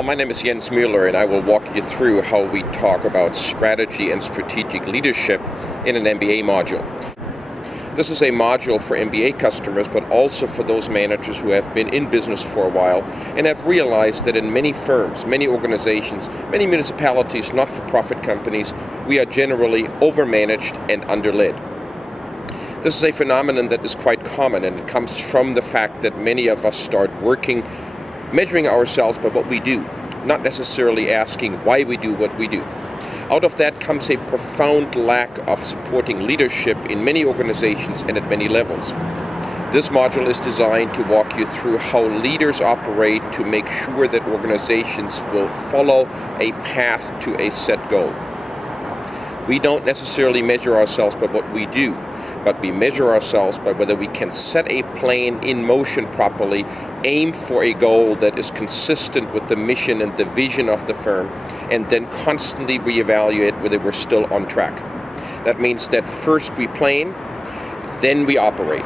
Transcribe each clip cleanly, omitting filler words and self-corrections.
Hello, my name is Mueller, and I will walk you through how we talk about strategy and strategic leadership in an MBA module. This is a module for MBA customers, but also for those managers who have been in business for a while and have realized that in many firms, many organizations, many municipalities, not-for-profit companies, we are generally overmanaged and underled. This is a phenomenon that is quite common, and it comes from the fact that many of us start working measuring ourselves by what we do, not necessarily asking why we do what we do. Out of that comes a profound lack of supporting leadership in many organizations and at many levels. This module is designed to walk you through how leaders operate to make sure that organizations will follow a path to a set goal. We don't necessarily measure ourselves by what we do, but we measure ourselves by whether we can set a plane in motion properly, aim for a goal that is consistent with the mission and the vision of the firm, and then constantly reevaluate whether we're still on track. That means that first we plan, then we operate.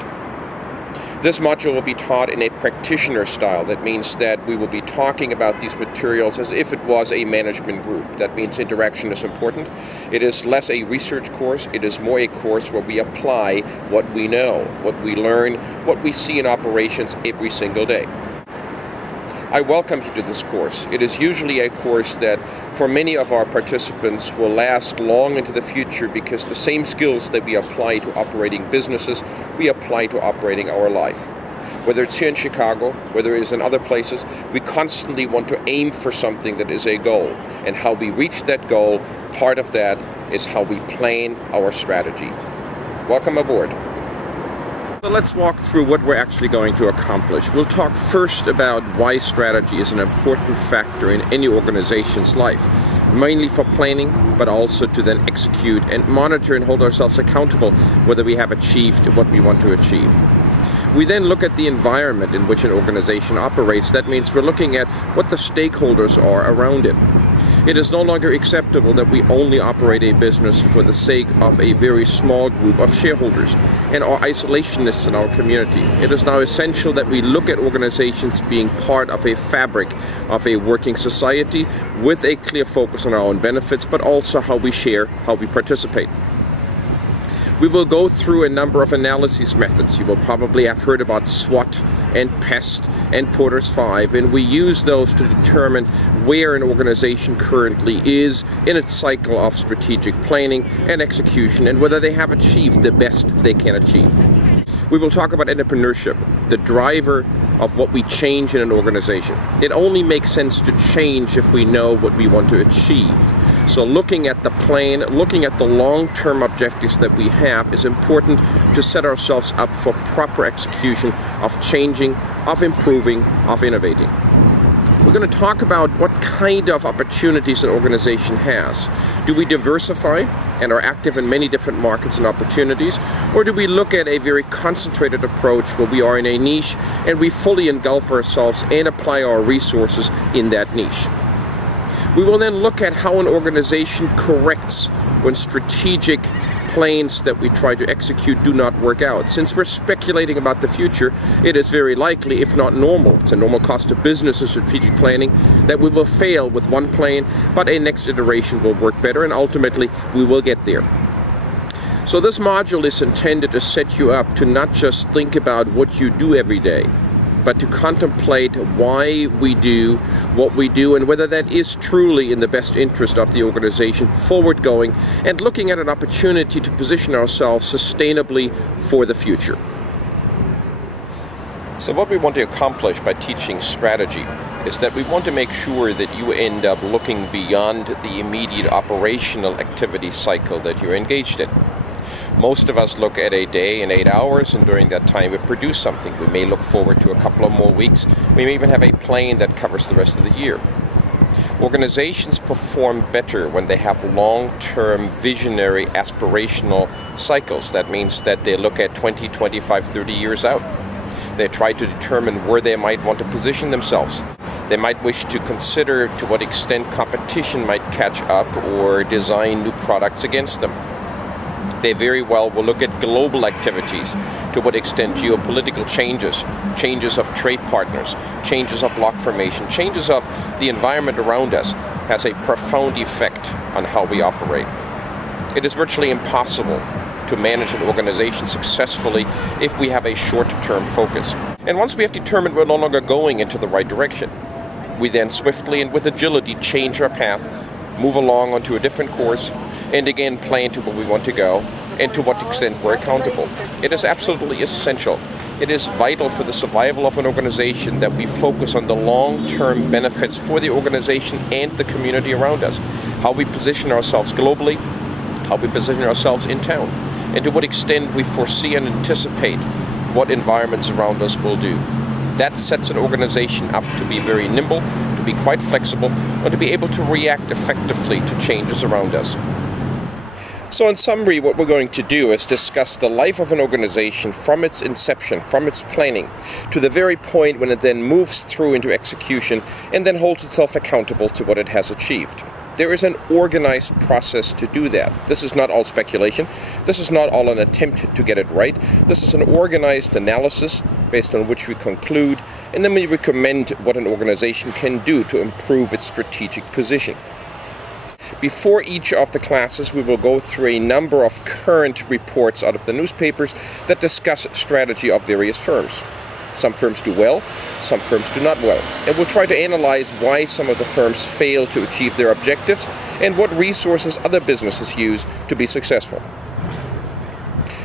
This module will be taught in a practitioner style. That means that we will be talking about these materials as if it was a management group. That means interaction is important. It is less a research course. It is more a course where we apply what we know, what we learn, what we see in operations every single day. I welcome you to this course. It is usually a course that for many of our participants will last long into the future because the same skills that we apply to operating businesses, we apply to operating our life. Whether it's here in Chicago, whether it is in other places, we constantly want to aim for something that is a goal. And how we reach that goal, part of that is how we plan our strategy. Welcome aboard. So let's walk through what we're actually going to accomplish. We'll talk first about why strategy is an important factor in any organization's life, mainly for planning, but also to then execute and monitor and hold ourselves accountable whether we have achieved what we want to achieve. We then look at the environment in which an organization operates. That means we're looking at what the stakeholders are around it. It is no longer acceptable that we only operate a business for the sake of a very small group of shareholders and are isolationists in our community. It is now essential that we look at organizations being part of a fabric of a working society with a clear focus on our own benefits, but also how we share, how we participate. We will go through a number of analysis methods. You will probably have heard about SWOT and PEST and Porter's 5, and we use those to determine where an organization currently is in its cycle of strategic planning and execution and whether they have achieved the best they can achieve. We will talk about entrepreneurship, the driver of what we change in an organization. It only makes sense to change if we know what we want to achieve. So looking at the plan, looking at the long-term objectives that we have is important to set ourselves up for proper execution of changing, of improving, of innovating. We're going to talk about what kind of opportunities an organization has. Do we diversify and are active in many different markets and opportunities? Or do we look at a very concentrated approach where we are in a niche and we fully engulf ourselves and apply our resources in that niche? We will then look at how an organization corrects when strategic plans that we try to execute do not work out. Since we're speculating about the future, it is very likely, if not normal, it's a normal cost of business and strategic planning, that we will fail with one plan, but a next iteration will work better, and ultimately we will get there. So this module is intended to set you up to not just think about what you do every day, but to contemplate why we do what we do and whether that is truly in the best interest of the organization, forward going, and looking at an opportunity to position ourselves sustainably for the future. So what we want to accomplish by teaching strategy is that we want to make sure that you end up looking beyond the immediate operational activity cycle that you're engaged in. Most of us look at a day in 8 hours, and during that time we produce something. We may look forward to a couple of more weeks. We may even have a plan that covers the rest of the year. Organizations perform better when they have long-term visionary aspirational cycles. That means that they look at 20, 25, 30 years out. They try to determine where they might want to position themselves. They might wish to consider to what extent competition might catch up or design new products against them. They very well will look at global activities, to what extent geopolitical changes of trade partners, changes of bloc formation, changes of the environment around us has a profound effect on how we operate. It is virtually impossible to manage an organization successfully if we have a short-term focus. And once we have determined we're no longer going into the right direction, we then swiftly and with agility change our path, move along onto a different course, and again plan to where we want to go and to what extent we're accountable. It is absolutely essential. It is vital for the survival of an organization that we focus on the long-term benefits for the organization and the community around us, how we position ourselves globally, how we position ourselves in town, and to what extent we foresee and anticipate what environments around us will do. That sets an organization up to be very nimble, to be quite flexible, and to be able to react effectively to changes around us. So in summary, what we're going to do is discuss the life of an organization from its inception, from its planning, to the very point when it then moves through into execution and then holds itself accountable to what it has achieved. There is an organized process to do that. This is not all speculation. This is not all an attempt to get it right. This is an organized analysis based on which we conclude, and then we recommend what an organization can do to improve its strategic position. Before each of the classes, we will go through a number of current reports out of the newspapers that discuss strategy of various firms. Some firms do well, some firms do not well. And we'll try to analyze why some of the firms fail to achieve their objectives and what resources other businesses use to be successful.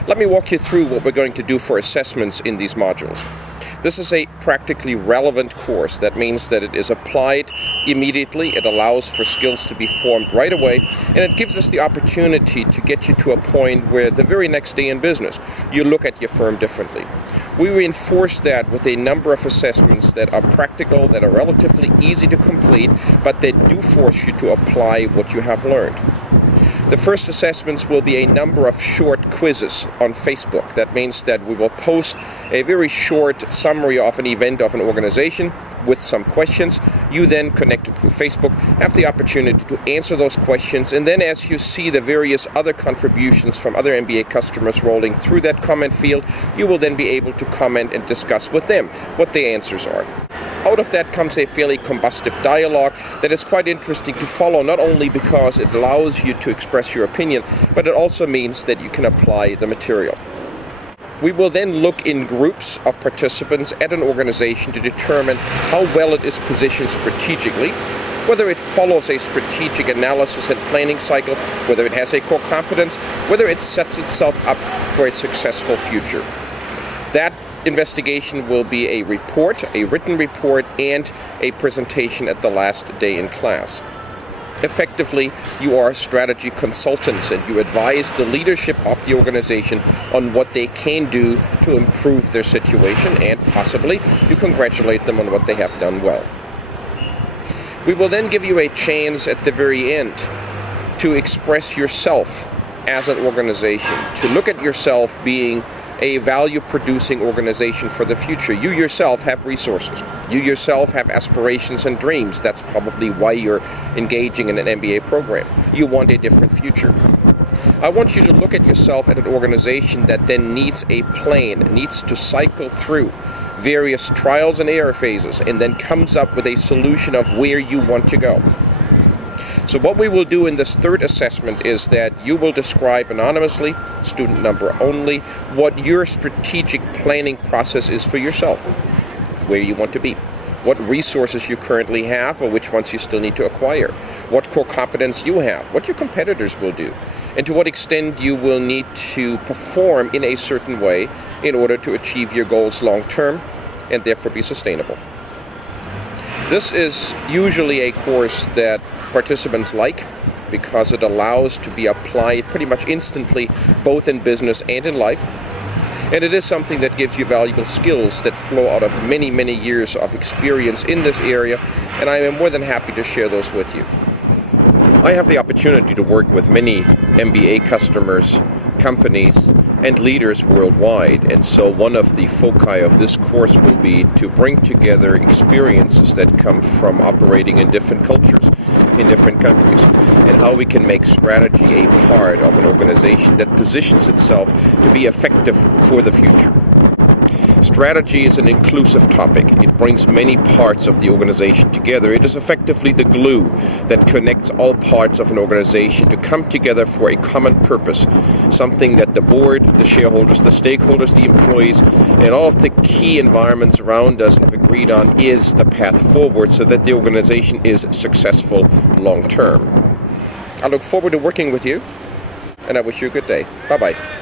Let me walk you through what we're going to do for assessments in these modules. This is a practically relevant course. That means that it is applied immediately. It allows for skills to be formed right away, and it gives us the opportunity to get you to a point where the very next day in business, you look at your firm differently. We reinforce that with a number of assessments that are practical, that are relatively easy to complete, but that do force you to apply what you have learned. The first assessments will be a number of short quizzes on Facebook. That means that we will post a very short summary of an event of an organization with some questions. You then, connected through Facebook, have the opportunity to answer those questions. And then as you see the various other contributions from other MBA customers rolling through that comment field, you will then be able to comment and discuss with them what the answers are. Out of that comes a fairly combustive dialogue that is quite interesting to follow, not only because it allows you to express your opinion, but it also means that you can apply the material. We will then look in groups of participants at an organization to determine how well it is positioned strategically, whether it follows a strategic analysis and planning cycle, whether it has a core competence, whether it sets itself up for a successful future. That investigation will be a report, a written report, and a presentation at the last day in class. Effectively, you are strategy consultants and you advise the leadership of the organization on what they can do to improve their situation, and possibly you congratulate them on what they have done well. We will then give you a chance at the very end to express yourself as an organization, to look at yourself being a value-producing organization for the future. You yourself have resources. You yourself have aspirations and dreams. That's probably why you're engaging in an MBA program. You want a different future. I want you to look at yourself at an organization that then needs a plan, needs to cycle through various trials and error phases, and then comes up with a solution of where you want to go. So what we will do in this third assessment is that you will describe anonymously, student number only, what your strategic planning process is for yourself, where you want to be, what resources you currently have or which ones you still need to acquire, what core competence you have, what your competitors will do, and to what extent you will need to perform in a certain way in order to achieve your goals long term and therefore be sustainable. This is usually a course that participants like because it allows to be applied pretty much instantly, both in business and in life. And it is something that gives you valuable skills that flow out of many, many years of experience in this area, and I am more than happy to share those with you. I have the opportunity to work with many MBA customers companies and leaders worldwide. And so one of the foci of this course will be to bring together experiences that come from operating in different cultures, in different countries, and how we can make strategy a part of an organization that positions itself to be effective for the future. Strategy is an inclusive topic. It brings many parts of the organization together. It is effectively the glue that connects all parts of an organization to come together for a common purpose, something that the board, the shareholders, the stakeholders, the employees, and all of the key environments around us have agreed on is the path forward so that the organization is successful long term. I look forward to working with you, and I wish you a good day. Bye-bye.